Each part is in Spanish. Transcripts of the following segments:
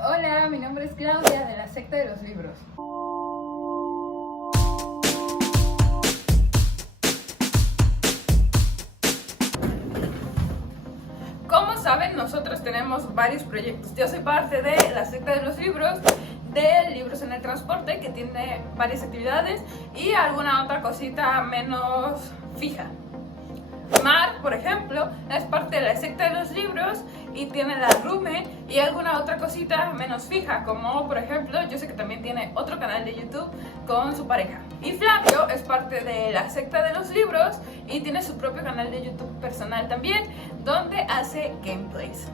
Hola, mi nombre es Claudia de la secta de los libros. Como saben, nosotros tenemos varios proyectos. Yo soy parte de la secta de los libros, de Libros en el Transporte, que tiene varias actividades y alguna otra cosita menos fija. Mar, por ejemplo, es parte de la secta de los libros y tiene la Rume y alguna otra cosita menos fija, como por ejemplo, yo sé que también tiene otro canal de YouTube con su pareja. Y Flavio es parte de la secta de los libros y tiene su propio canal de YouTube personal también, donde hace gameplays.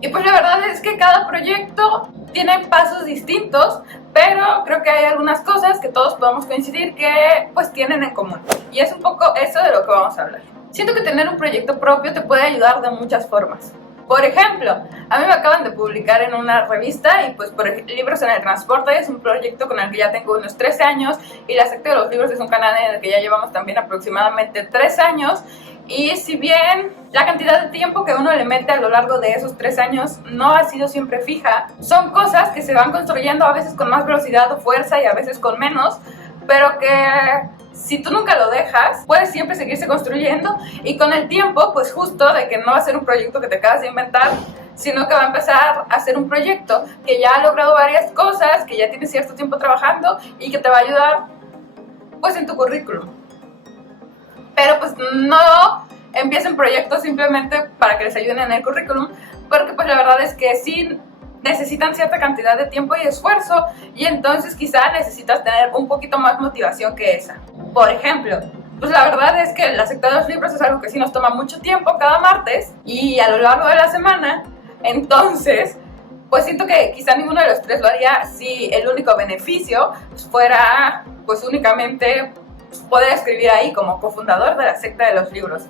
Y pues la verdad es que cada proyecto tiene pasos distintos, pero creo que hay algunas cosas que todos podemos coincidir que pues tienen en común. Y es un poco eso de lo que vamos a hablar. Siento que tener un proyecto propio te puede ayudar de muchas formas. Por ejemplo, a mí me acaban de publicar en una revista y pues por Libros en el Transporte es un proyecto con el que ya tengo unos 13 años y la secta de los libros es un canal en el que ya llevamos también aproximadamente 3 años y si bien la cantidad de tiempo que uno le mete a lo largo de esos 3 años no ha sido siempre fija, son cosas que se van construyendo a veces con más velocidad o fuerza y a veces con menos, pero que si tú nunca lo dejas, puedes siempre seguirse construyendo y con el tiempo, pues justo de que no va a ser un proyecto que te acabas de inventar, sino que va a empezar a ser un proyecto que ya ha logrado varias cosas, que ya tiene cierto tiempo trabajando y que te va a ayudar pues en tu currículum. Pero pues no empiecen proyectos simplemente para que les ayuden en el currículum, porque pues la verdad es que sí necesitan cierta cantidad de tiempo y esfuerzo y entonces quizá necesitas tener un poquito más motivación que esa. Por ejemplo, pues la verdad es que la secta de los libros es algo que sí nos toma mucho tiempo cada martes y a lo largo de la semana, entonces pues siento que quizá ninguno de los tres lo haría si el único beneficio fuera pues únicamente poder escribir ahí como cofundador de la secta de los libros.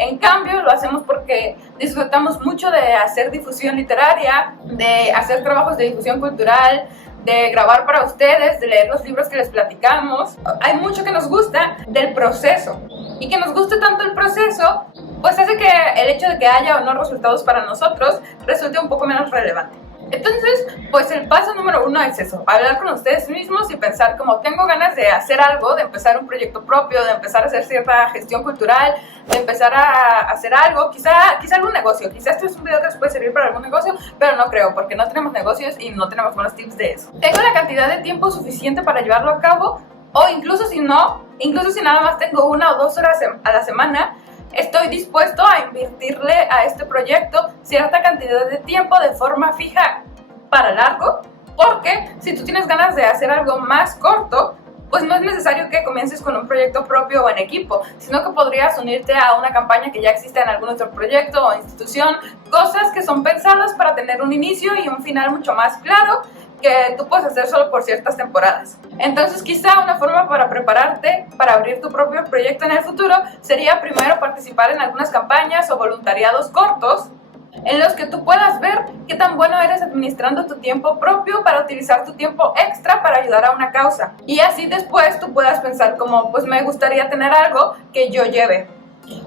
En cambio, lo hacemos porque disfrutamos mucho de hacer difusión literaria, de hacer trabajos de difusión cultural, de grabar para ustedes, de leer los libros que les platicamos. Hay mucho que nos gusta del proceso. Y que nos guste tanto el proceso, pues hace que el hecho de que haya o no resultados para nosotros resulte un poco menos relevante. Entonces, pues el paso número 1 es eso, hablar con ustedes mismos y pensar como tengo ganas de hacer algo, de empezar un proyecto propio, de empezar a hacer cierta gestión cultural, de empezar a hacer algo, quizá algún negocio, quizá esto es un video que les puede servir para algún negocio, pero no creo, porque no tenemos negocios y no tenemos buenos tips de eso. Tengo la cantidad de tiempo suficiente para llevarlo a cabo, o incluso si nada más tengo 1 o 2 horas a la semana, estoy dispuesto a invertirle a este proyecto cierta cantidad de tiempo de forma fija para largo, porque si tú tienes ganas de hacer algo más corto, pues no es necesario que comiences con un proyecto propio o en equipo, sino que podrías unirte a una campaña que ya existe en algún otro proyecto o institución, cosas que son pensadas para tener un inicio y un final mucho más claro, que tú puedes hacer solo por ciertas temporadas. Entonces quizá una forma para prepararte para abrir tu propio proyecto en el futuro sería primero participar en algunas campañas o voluntariados cortos en los que tú puedas ver qué tan bueno eres administrando tu tiempo propio para utilizar tu tiempo extra para ayudar a una causa. Y así después tú puedas pensar como, pues me gustaría tener algo que yo lleve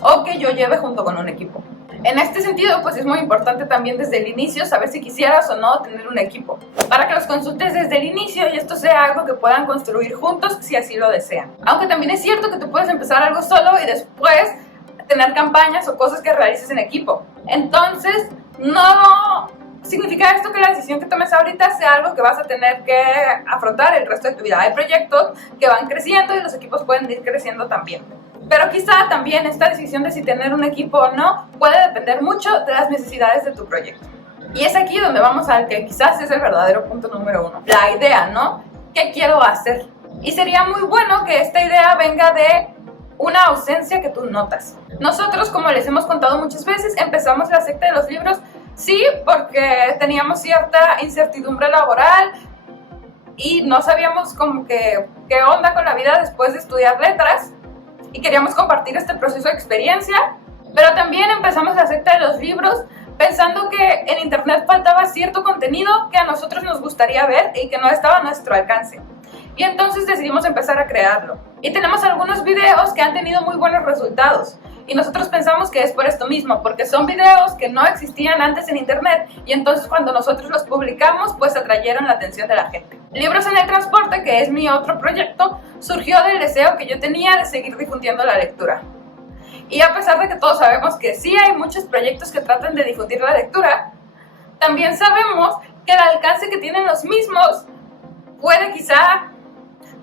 o que yo lleve junto con un equipo. En este sentido, pues es muy importante también desde el inicio saber si quisieras o no tener un equipo, para que los consultes desde el inicio y esto sea algo que puedan construir juntos si así lo desean. Aunque también es cierto que tú puedes empezar algo solo y después tener campañas o cosas que realices en equipo. Entonces, no significa esto que la decisión que tomes ahorita sea algo que vas a tener que afrontar el resto de tu vida. Hay proyectos que van creciendo y los equipos pueden ir creciendo también. Pero quizá también esta decisión de si tener un equipo o no puede depender mucho de las necesidades de tu proyecto. Y es aquí donde vamos al que quizás es el verdadero punto número 1. La idea, ¿no? ¿Qué quiero hacer? Y sería muy bueno que esta idea venga de una ausencia que tú notas. Nosotros, como les hemos contado muchas veces, empezamos la secta de los libros, sí, porque teníamos cierta incertidumbre laboral y no sabíamos como que qué onda con la vida después de estudiar letras. Y queríamos compartir este proceso de experiencia, pero también empezamos la secta de los libros pensando que en internet faltaba cierto contenido que a nosotros nos gustaría ver y que no estaba a nuestro alcance. Y entonces decidimos empezar a crearlo. Y tenemos algunos videos que han tenido muy buenos resultados. Y nosotros pensamos que es por esto mismo, porque son videos que no existían antes en internet y entonces cuando nosotros los publicamos, pues atrayeron la atención de la gente. Libros en el transporte, que es mi otro proyecto, surgió del deseo que yo tenía de seguir difundiendo la lectura. Y a pesar de que todos sabemos que sí hay muchos proyectos que tratan de difundir la lectura, también sabemos que el alcance que tienen los mismos puede quizá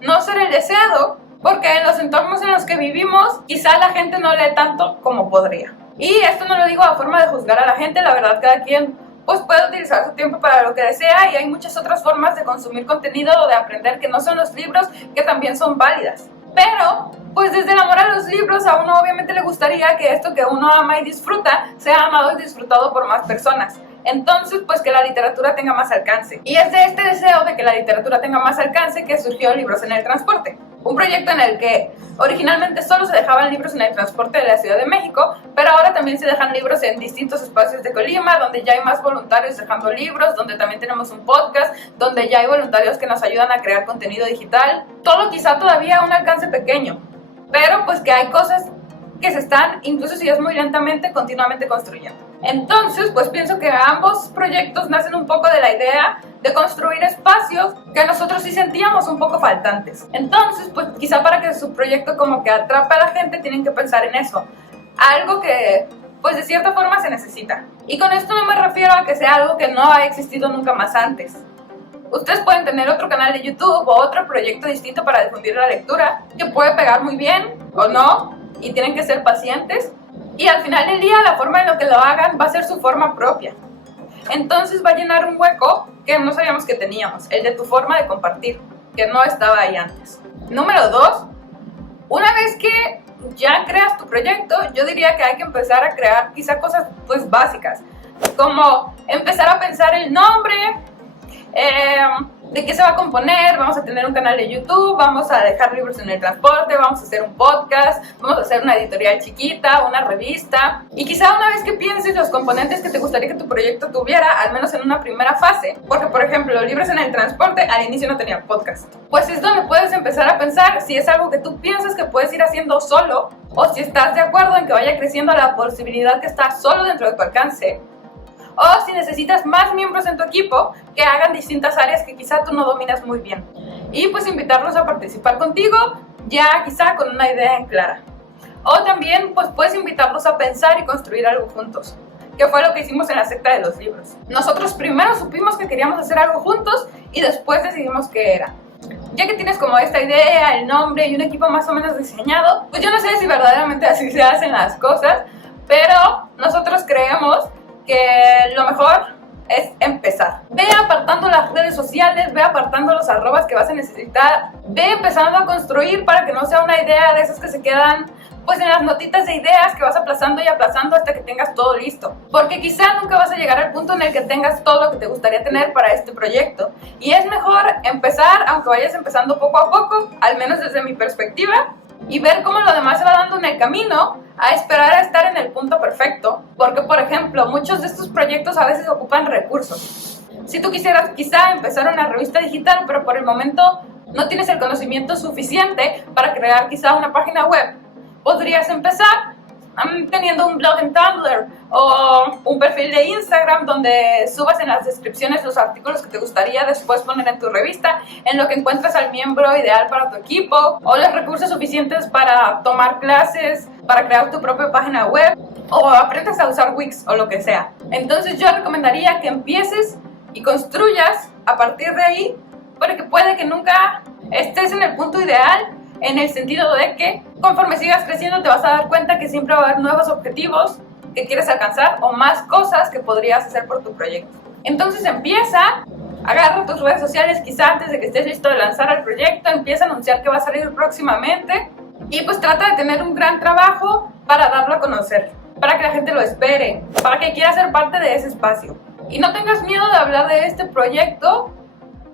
no ser el deseado, porque en los entornos en los que vivimos quizá la gente no lee tanto como podría. Y esto no lo digo a forma de juzgar a la gente, la verdad cada quien pues puede utilizar su tiempo para lo que desea y hay muchas otras formas de consumir contenido o de aprender que no son los libros, que también son válidas. Pero pues desde el amor a los libros a uno obviamente le gustaría que esto que uno ama y disfruta sea amado y disfrutado por más personas. Entonces, pues que la literatura tenga más alcance. Y es de este deseo de que la literatura tenga más alcance que surgió Libros en el Transporte. Un proyecto en el que originalmente solo se dejaban libros en el transporte de la Ciudad de México, pero ahora también se dejan libros en distintos espacios de Colima, donde ya hay más voluntarios dejando libros, donde también tenemos un podcast, donde ya hay voluntarios que nos ayudan a crear contenido digital. Todo quizá todavía a un alcance pequeño, pero pues que hay cosas que se están, incluso si es muy lentamente, continuamente construyendo. Entonces, pues pienso que ambos proyectos nacen un poco de la idea de construir espacios que nosotros sí sentíamos un poco faltantes. Entonces, pues quizá para que su proyecto como que atrape a la gente tienen que pensar en eso. Algo que, pues de cierta forma se necesita. Y con esto no me refiero a que sea algo que no ha existido nunca más antes. Ustedes pueden tener otro canal de YouTube o otro proyecto distinto para difundir la lectura, que puede pegar muy bien o no, y tienen que ser pacientes. Y al final del día, la forma en la que lo hagan va a ser su forma propia. Entonces va a llenar un hueco que no sabíamos que teníamos, el de tu forma de compartir, que no estaba ahí antes. Número 2, una vez que ya creas tu proyecto, yo diría que hay que empezar a crear quizá cosas pues básicas, como empezar a pensar el nombre, de qué se va a componer. Vamos a tener un canal de YouTube, vamos a dejar libros en el transporte, vamos a hacer un podcast, vamos a hacer una editorial chiquita, una revista. Y quizá una vez que pienses los componentes que te gustaría que tu proyecto tuviera, al menos en una primera fase, porque por ejemplo, libros en el transporte al inicio no tenía podcast, pues es donde puedes empezar a pensar si es algo que tú piensas que puedes ir haciendo solo, o si estás de acuerdo en que vaya creciendo la posibilidad que está solo dentro de tu alcance, o si necesitas más miembros en tu equipo que hagan distintas áreas que quizá tú no dominas muy bien. Y pues invitarlos a participar contigo, ya quizá con una idea en clara. O también pues puedes invitarlos a pensar y construir algo juntos, que fue lo que hicimos en la secta de los libros. Nosotros primero supimos que queríamos hacer algo juntos y después decidimos qué era. Ya que tienes como esta idea, el nombre y un equipo más o menos diseñado, pues yo no sé si verdaderamente así se hacen las cosas, pero nosotros creemos que lo mejor es empezar. Ve apartando las redes sociales, ve apartando los arrobas que vas a necesitar, ve empezando a construir para que no sea una idea de esas que se quedan pues en las notitas de ideas que vas aplazando y aplazando hasta que tengas todo listo. Porque quizá nunca vas a llegar al punto en el que tengas todo lo que te gustaría tener para este proyecto. Y es mejor empezar, aunque vayas empezando poco a poco, al menos desde mi perspectiva, y ver cómo lo demás se va dando en el camino, a esperar a estar en el punto perfecto, porque por ejemplo muchos de estos proyectos a veces ocupan recursos. Si tú quisieras quizá empezar una revista digital, pero por el momento no tienes el conocimiento suficiente para crear quizá una página web, podrías empezar teniendo un blog en Tumblr o un perfil de Instagram donde subas en las descripciones los artículos que te gustaría después poner en tu revista, en lo que encuentras al miembro ideal para tu equipo, o los recursos suficientes para tomar clases, para crear tu propia página web, o aprendes a usar Wix o lo que sea. Entonces yo recomendaría que empieces y construyas a partir de ahí, porque puede que nunca estés en el punto ideal, en el sentido de que conforme sigas creciendo te vas a dar cuenta que siempre va a haber nuevos objetivos que quieres alcanzar o más cosas que podrías hacer por tu proyecto. Entonces empieza, agarra tus redes sociales quizá antes de que estés listo de lanzar el proyecto, empieza a anunciar que va a salir próximamente y pues trata de tener un gran trabajo para darlo a conocer, para que la gente lo espere, para que quiera ser parte de ese espacio. Y no tengas miedo de hablar de este proyecto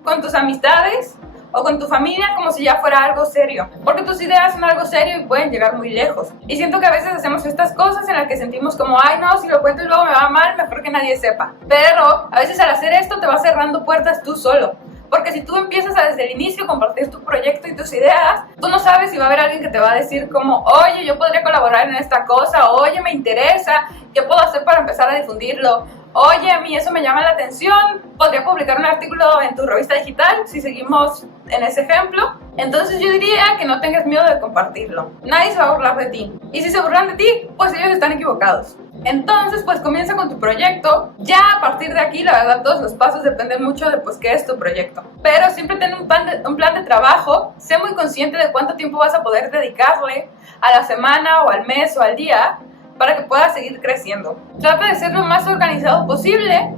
con tus amistades o con tu familia como si ya fuera algo serio, porque tus ideas son algo serio y pueden llegar muy lejos. Y siento que a veces hacemos estas cosas en las que sentimos como, ay no, si lo cuento y luego me va mal, mejor que nadie sepa. Pero a veces al hacer esto te vas cerrando puertas tú solo, Porque si tú empiezas a desde el inicio compartir tu proyecto y tus ideas, tú no sabes si va a haber alguien que te va a decir como, oye, yo podría colaborar en esta cosa, oye, me interesa, ¿qué puedo hacer para empezar a difundirlo? Oye, a mí eso me llama la atención, podría publicar un artículo en tu revista digital, si seguimos en ese ejemplo. Entonces yo diría que no tengas miedo de compartirlo. Nadie se va a burlar de ti. Y si se burlan de ti, pues ellos están equivocados. Entonces, pues comienza con tu proyecto. Ya a partir de aquí, la verdad, todos los pasos dependen mucho de pues qué es tu proyecto. Pero siempre ten un plan de trabajo. Sé muy consciente de cuánto tiempo vas a poder dedicarle a la semana o al mes o al día para que puedas seguir creciendo. Trata de ser lo más organizado posible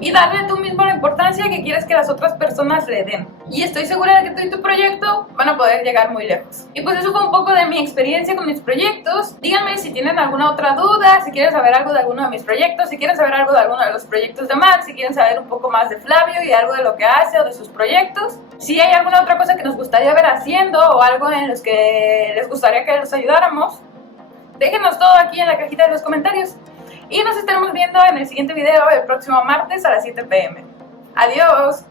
y darle tú mismo la importancia que quieres que las otras personas le den. Y estoy segura de que tú y tu proyecto van a poder llegar muy lejos. Y pues eso fue un poco de mi experiencia con mis proyectos. Díganme si tienen alguna otra duda, si quieren saber algo de alguno de mis proyectos, si quieren saber algo de alguno de los proyectos de Max, si quieren saber un poco más de Flavio y algo de lo que hace o de sus proyectos. Si hay alguna otra cosa que nos gustaría ver haciendo o algo en los que les gustaría que los ayudáramos, déjenos todo aquí en la cajita de los comentarios. Y nos estaremos viendo en el siguiente video el próximo martes a las 7 p.m. Adiós.